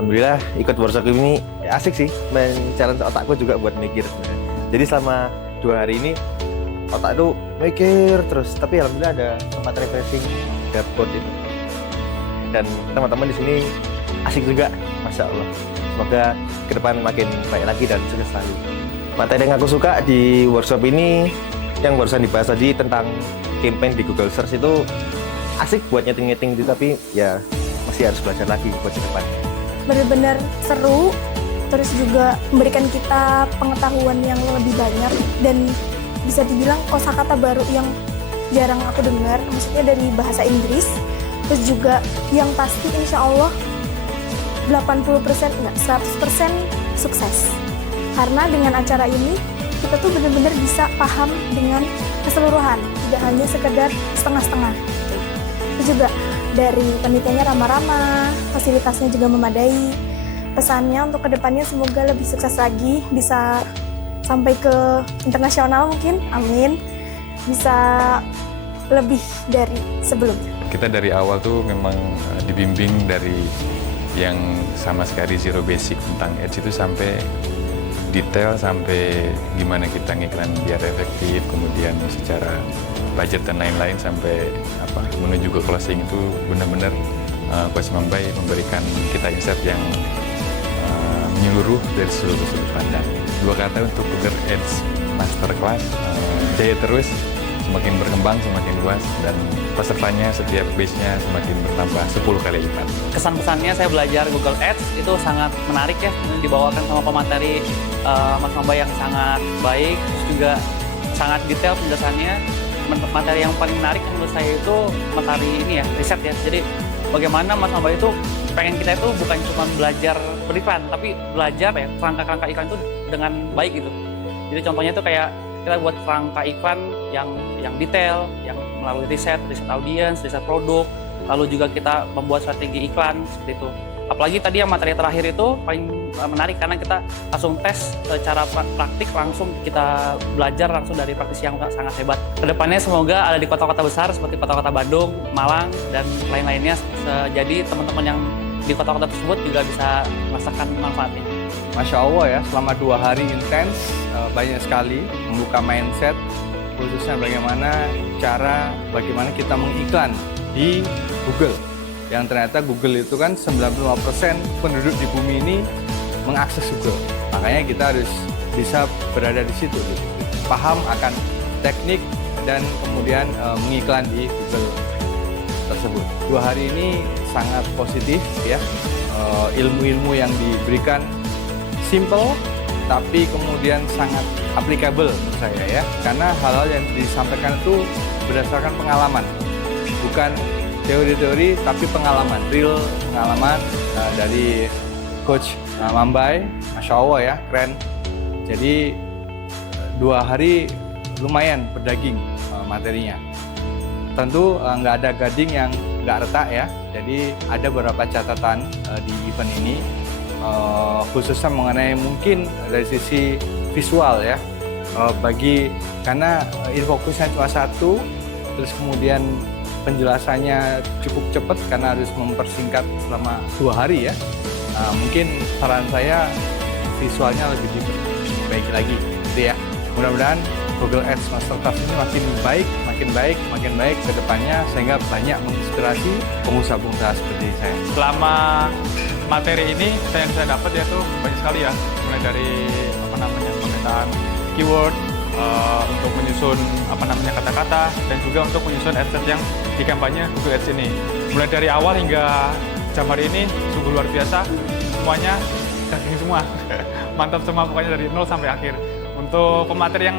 Alhamdulillah ikut workshop ini asik sih, men-challenge otakku juga buat mikir sebenarnya. Jadi selama 2 hari ini otak tuh mikir terus, tapi alhamdulillah ada tempat refreshing dashboard itu. Dan teman-teman di sini asik juga, masya Allah. Semoga ke depan makin baik lagi dan sukses selalu. Materi yang aku suka di workshop ini yang barusan dibahas tadi tentang campaign di Google Search itu asik buat nyeting-nyeting itu, tapi ya masih harus belajar lagi buat ke depan. Benar-benar seru, terus juga memberikan kita pengetahuan yang lebih banyak dan bisa dibilang kosakata baru yang jarang aku dengar, maksudnya dari bahasa Inggris. Terus juga yang pasti insya Allah 80% enggak 100% sukses. Karena dengan acara ini kita tuh benar-benar bisa paham dengan keseluruhan, tidak hanya sekedar setengah-setengah. Itu juga dari penelitiannya ramah-ramah, fasilitasnya juga memadai. Pesannya untuk kedepannya semoga lebih sukses lagi, bisa sampai ke internasional mungkin, amin. Bisa lebih dari sebelumnya. Kita dari awal tuh memang dibimbing dari yang sama sekali zero basic tentang ads itu sampai detail, sampai gimana kita ngiklan biar efektif, kemudian secara budget dan lain-lain sampai menuju ke closing itu benar-benar Coach Mambai memberikan kita insight yang menyeluruh dari seluruh sudut pandang. 2 kata untuk Google Ads Masterclass, jaya terus, semakin berkembang, semakin luas, dan pesertanya setiap base-nya semakin bertambah 10 kali lipat. Kesan-pesannya saya belajar Google Ads itu sangat menarik ya, dibawakan sama pemateri Mas Mambai yang sangat baik, terus juga sangat detail penjelasannya. Materi yang paling menarik menurut saya itu materi ini ya, riset ya. Jadi bagaimana Mas Mambai itu pengen kita itu bukan cuma belajar beriklan, tapi belajar ya kerangka-kerangka iklan itu dengan baik gitu. Jadi contohnya itu kayak kita buat kerangka iklan yang detail, yang melalui riset audiens, riset produk, lalu juga kita membuat strategi iklan seperti itu. Apalagi tadi yang materi terakhir itu paling menarik karena kita langsung tes secara praktik, langsung kita belajar langsung dari praktisi yang sangat hebat. Kedepannya semoga ada di kota-kota besar seperti kota-kota Bandung, Malang, dan lain-lainnya. Jadi teman-teman yang di kota-kota tersebut juga bisa merasakan manfaatnya. Masya Allah ya, selama 2 hari intens, banyak sekali membuka mindset, khususnya bagaimana kita mengiklan di Google. Yang ternyata Google itu kan 95% penduduk di bumi ini mengakses Google. Makanya kita harus bisa berada di situ, paham akan teknik dan kemudian mengiklan di Google tersebut. 2 hari ini sangat positif ya, ilmu-ilmu yang diberikan simple tapi kemudian sangat applicable menurut saya ya, karena hal-hal yang disampaikan itu berdasarkan pengalaman, bukan teori-teori tapi pengalaman, real pengalaman dari Coach Mambai. Masya Allah ya, keren. Jadi 2 hari lumayan berdaging materinya. Tentu nggak ada gading yang nggak retak ya, jadi ada beberapa catatan di event ini, khususnya mengenai mungkin dari sisi visual ya, karena infokusnya cuma 1, terus kemudian penjelasannya cukup cepat karena harus mempersingkat selama 2 hari ya. Mungkin saran saya visualnya lebih diperbaiki lagi gitu ya. Mudah-mudahan Google Ads Masterclass ini makin baik ke depannya, sehingga banyak menginspirasi pengusaha-pengusaha seperti saya. Selama materi ini yang saya dapat yaitu banyak sekali ya, mulai dari pemetaan keyword, untuk menyusun kata-kata, dan juga untuk menyusun adsense yang di kampanye Google Ads ini. Mulai dari awal hingga jam hari ini sungguh luar biasa, semuanya daging semua. Mantap semua pokoknya dari 0 sampai akhir. Untuk pemateri yang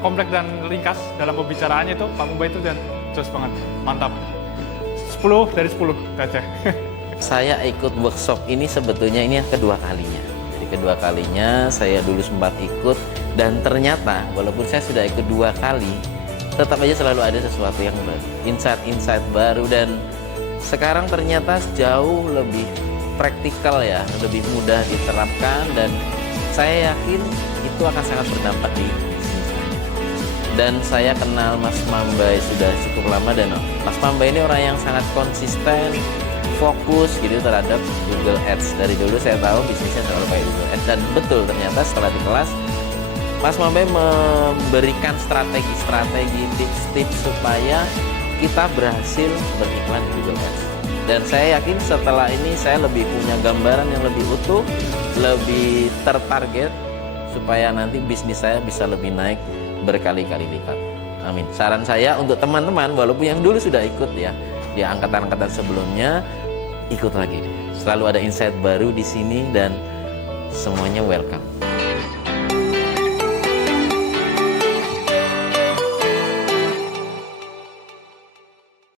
kompleks dan ringkas dalam pembicaraannya itu Pak Mambai itu dan jos banget, mantap. 10 dari 10 aja. Saya ikut workshop ini sebetulnya ini yang kedua kalinya. Jadi kedua kalinya saya dulu sempat ikut, dan ternyata walaupun saya sudah ikut 2 kali, tetap aja selalu ada sesuatu yang baru, insight baru, dan sekarang ternyata jauh lebih praktikal ya, lebih mudah diterapkan, dan saya yakin itu akan sangat berdampak di bisnis saya. Dan saya kenal Mas Mambai sudah cukup lama, dan Mas Mambai ini orang yang sangat konsisten, fokus gitu terhadap Google Ads. Dari dulu saya tahu bisnisnya selalu pakai Google Ads, dan betul ternyata setelah di kelas Mas Mambe memberikan strategi, tips-tips supaya kita berhasil beriklan di Google Ads. Dan saya yakin setelah ini saya lebih punya gambaran yang lebih utuh, lebih tertarget, supaya nanti bisnis saya bisa lebih naik berkali-kali lipat. Amin. Saran saya untuk teman-teman, walaupun yang dulu sudah ikut ya di angkatan-angkatan sebelumnya, ikut lagi. Selalu ada insight baru di sini dan semuanya welcome.